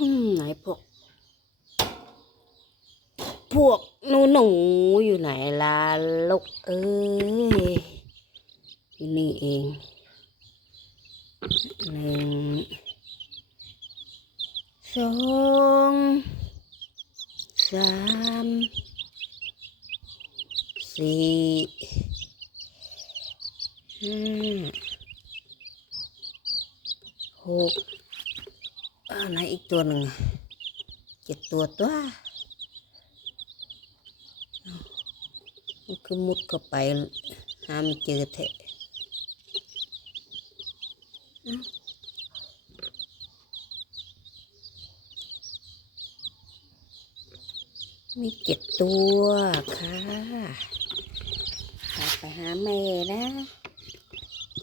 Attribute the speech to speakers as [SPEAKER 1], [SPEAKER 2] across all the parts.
[SPEAKER 1] อืมไหนพวก พวกหนูหนูอยู่ไหนล่ะลูกเอ้ยอยู่นี่เองหนึ่งสองสามสี่ห้าหก อ่าไหนอีกตัวหนึ่งเจ็ดตัวตัวเอ้ามันคือมุดเข้าไปหาไม่เจอแทะเอ้ามีเจ็ดตัวค่ะพาไปหาแม่นะ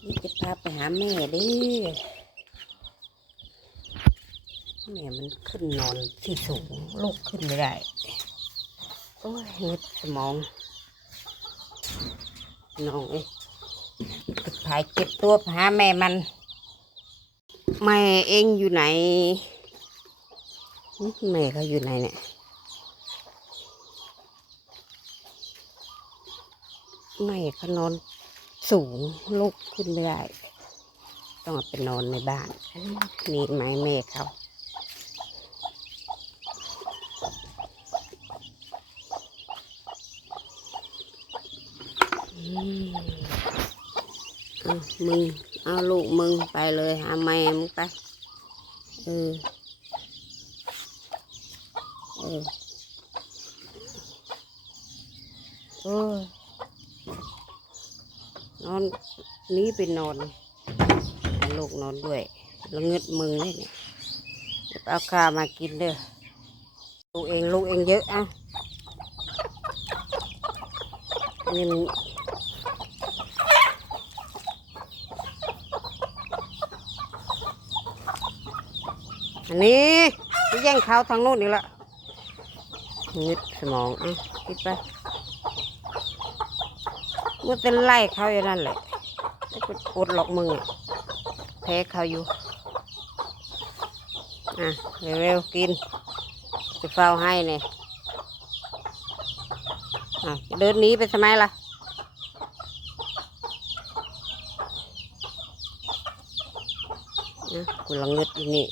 [SPEAKER 1] นี่จะพาไปหาแม่ดิ แม่มันขึ้นนอนที่สูงลูกขึ้นไม่ได้ โอ้ยเงึดสมองน้องเอ้ยสุดท้ายเก็บตัวหาแม่มัน แม่เองอยู่ไหน แม่เขาอยู่ไหนเนี่ยแม่เขานอนสูงลูกขึ้นไม่ได้ ต้องเอาไปนอนในบ้านนี่ไม้แม่เขา เอามึง เอาลูกมึงไปเลยหาแม่มึงไป เออ เออโอ้ยนอนนี้ไปนอนลูกนอนด้วยแล้วเงึดมึงเลยเนี่ยเอาข้ามากินเด้อลูกเองลูกเองเยอะอะเงิน อันนี้ไปแย่งเขาทางโน้นนี่ละงึดสมองอะคิดไปมันเป็นไล่เขาอย่างนั้นแหละไม่อดหรอกมึงอะแพ้เขาอยู่ อะเร็วๆกินจะเฝ้าให้เนี่ยอะจะเดินหนีไปทำไมล่ะนะกูละเงึดอยู่นี่